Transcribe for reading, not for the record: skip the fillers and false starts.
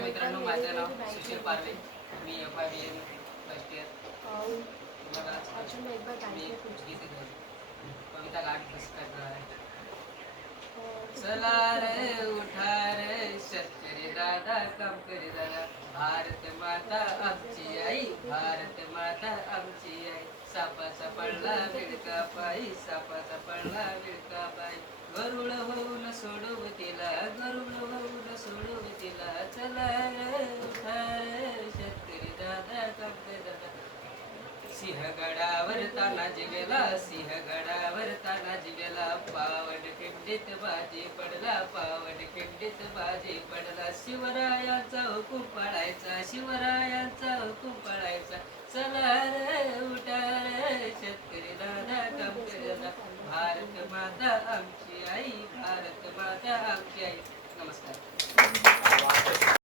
नमस्कार मित्रांनो, माझं नाव सुशील पारवे. मी FIBM फर्स्ट इयर. बघा मी गीत कविता गाठ करणार आहे. चला रे उठा रे शेतकरी दादा, काम करी दादा. भारत माता आमची आई, भारत माता आमची आई. सापाचा पडला विडका पायी, सापाचा पडला विडका पायी. गरुड होऊन सोडव तिला, गरुड होऊन सोडव तिला. चला रे उठा रे शेतकरी दादा, काम करी दादा. सिंहगडावर तानाजी गेला, सिंहगडावर तानाजी गेला. पावन खिंडीत बाजी पडला, पावन खिंडीत बाजी पडला. शिवरायांचा हुकूम पाळायचा, शिवरायांचा हुकूम पाळायचा. चला रे उठा रे शेतकरी दादा, काम करा. भारत माता आमची आई, भारत माता आमची आई. नमस्कार.